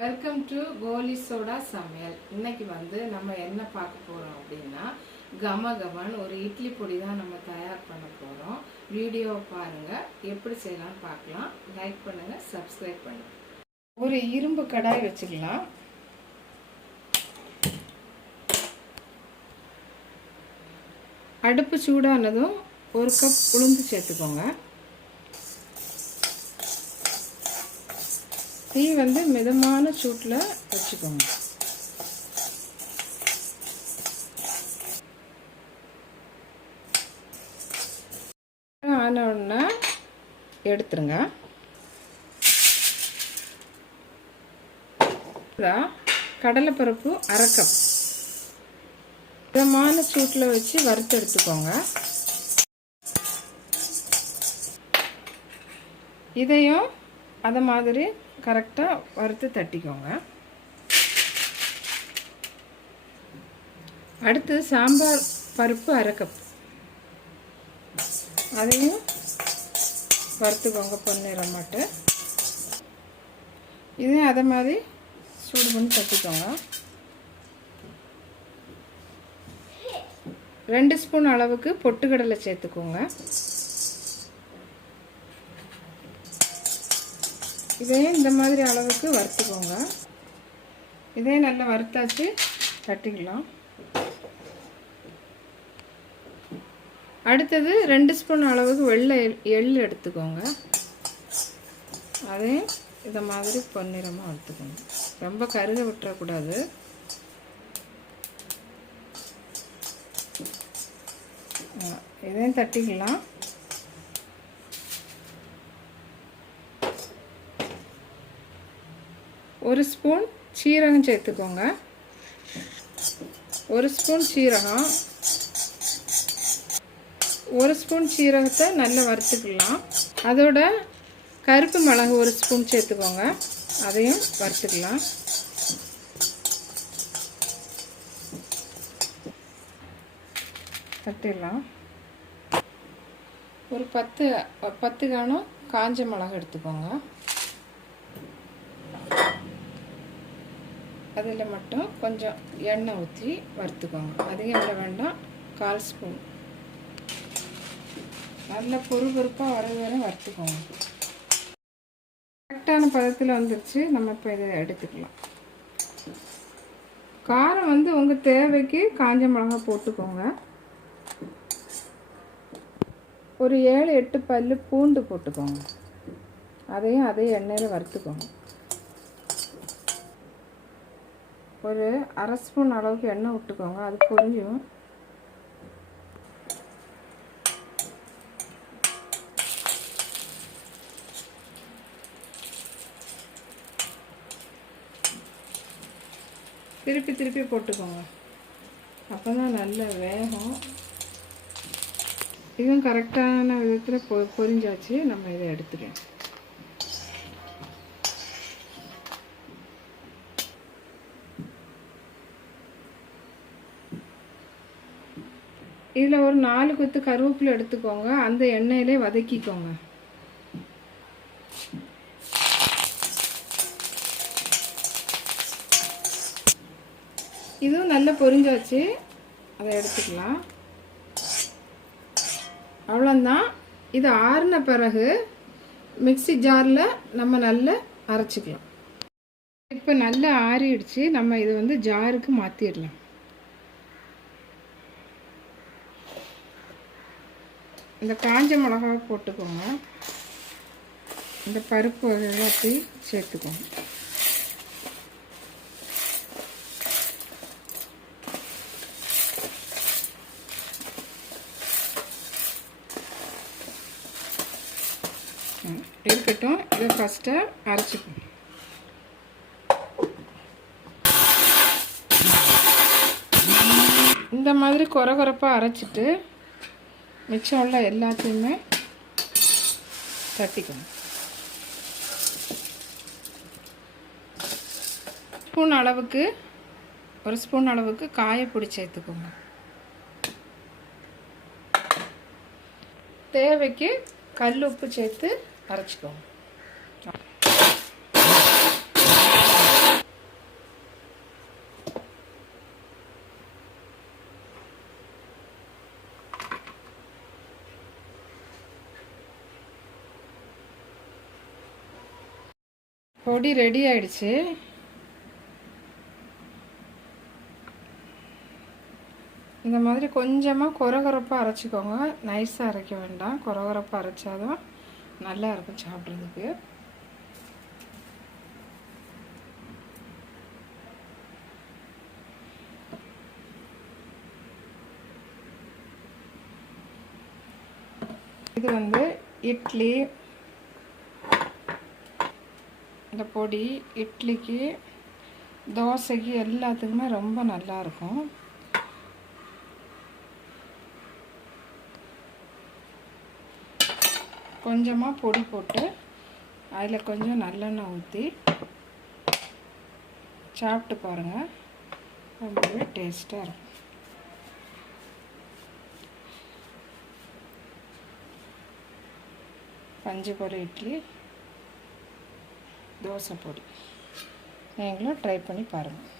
Welcome to Kohli soda சமையல். இன்னைக்கு நம்ம என்ன பார்க்க போறோம் அப்படின்னா, கமகமன் ஒரு இட்லி பொடி தான் நம்ம தயார் பண்ண போறோம். வீடியோவை பாருங்க, எப்படி செய்யலாம் பார்க்கலாம். லைக் பண்ணுங்க, சப்ஸ்கிரைப் பண்ணுங்க. ஒரு இரும்பு கடாய் வச்சுக்கலாம். அடுப்பு சூடானதும் ஒரு கப் உளுந்து சேர்த்துக்கோங்க. தீ மிதமான சூட்டில் வச்சுக்கோங்க. ஆனோடனே எடுத்துருங்க. கடலைப்பருப்பு அரை கப் மிதமான சூட்டில் வச்சு வறுத்து எடுத்துக்கோங்க. இதையும் அதை மாதிரி கரெக்டாக வறுத்து தட்டிக்கோங்க. அடுத்து சாம்பார் பருப்பு அரை கப், அதையும் வறுத்துக்கோங்க பொன்னிறம் மாட்டு. இதையும் அதை மாதிரி சூடு பண்ணி தட்டிக்கோங்க. 2 ஸ்பூன் அளவுக்கு பொட்டுக்கடலை சேர்த்துக்கோங்க. இதையும் இந்த மாதிரி அளவுக்கு வறுத்துக்கோங்க. இதையும் நல்லா வறுத்தாச்சு தட்டிக்கலாம். அடுத்தது 2 ஸ்பூன் அளவுக்கு வெள்ளை எள் எடுத்துக்கோங்க. அதையும் இதை மாதிரி பொன்னிறமாக வறுத்துக்கோங்க. ரொம்ப கருக விட்டுறக்கூடாது. இதையும் தட்டிக்கலாம். ஒரு ஸ்பூன் சீரகம் சேர்த்துக்கோங்க. 1 ஸ்பூன் சீரகம், 1 ஸ்பூன் சீரகத்தை நல்லா வறுத்துக்கலாம். அதோட கருப்பு மிளகு 1 ஸ்பூன் சேர்த்துக்கோங்க. அதையும் வறுத்துக்கலாம். தட்டிடலாம். ஒரு 10 காணம் காஞ்ச மிளகு எடுத்துக்கோங்க. அதில் மட்டும் கொஞ்சம் எண்ணெய் ஊற்றி வறுத்துக்கோங்க. அதிகம் விட வேண்டாம். 1/4 ஸ்பூன் நல்ல பொறுப்பாக வர வறுத்துக்கோங்க. கரெக்டான பதத்தில் வந்துருச்சு. நம்ம இப்போ இதை எடுத்துக்கலாம். காரம் உங்கள் தேவைக்கு காஞ்ச மிளகா போட்டுக்கோங்க. ஒரு 7-8 பல்லு பூண்டு போட்டுக்கோங்க. அதையும் அதே எண்ணெயில் வறுத்துக்கோங்க. ஒரு 1/2 ஸ்பூன் அளவுக்கு எண்ணெய் விட்டுக்கோங்க. அது பொரியும். திருப்பி போட்டுக்கோங்க. அப்போ தான் நல்ல வேகம். இதுவும் கரெக்டான விதத்தில் பொரிஞ்சாச்சு. நம்ம இதை எடுத்துக்கலாம். இதில் ஒரு 4 கொத்து கருவேப்பிலை எடுத்துக்கோங்க. அந்த எண்ணெயிலே வதக்கிக்கோங்க. இதுவும் நல்லா பொரிஞ்சாச்சு. அதை எடுத்துக்கலாம். அவ்வளோதான். இது ஆறின பிறகு மிக்ஸி ஜாரில் நம்ம நல்லா அரைச்சிக்கலாம். இப்போ நல்லா ஆறிடுச்சு. நம்ம இது ஜாருக்கு மாற்றிடலாம். இந்த காஞ்ச மிளகாவை போட்டுக்கோங்க. இந்த பருப்பு எல்லாத்தையும் சேர்த்துக்கோங்க. இருக்கட்டும். இதை ஃபஸ்ட்டு அரைச்சிக்கணும். இந்த மாதிரி கொரகொரப்பாக அரைச்சிட்டு மிச்சம் உள்ள எல்லாத்தையுமே தட்டிக்கணும். ஒரு ஸ்பூன் அளவுக்கு காயப்பொடி சேர்த்துக்கோங்க. தேவைக்கு கல் உப்பு சேர்த்து அரைச்சிக்கோங்க. பொடி ரெடி ஆயிடுச்சு. இந்த மாதிரி கொஞ்சமாக கொரகொரப்பாக அரைச்சிக்கோங்க. நைஸாக அரைக்க வேண்டாம். கொரகொரப்பாக அரைச்சாதான் நல்லா இருக்கும் சாப்பிட்றதுக்கு. இது வந்து இட்லி, இந்த பொடி இட்லிக்கு, தோசைக்கு எல்லாத்துக்குமே ரொம்ப நல்லாயிருக்கும். கொஞ்சமாக பொடி போட்டு அதில் கொஞ்சம் நல்லெண்ணெய் ஊற்றி சாப்பிட்டு பாருங்கள். ரொம்பவே டேஸ்ட்டாக இருக்கும். பஞ்சு பொடி இட்லி, தோசை பொடி நீங்களும் ட்ரை பண்ணி பாருங்கள்.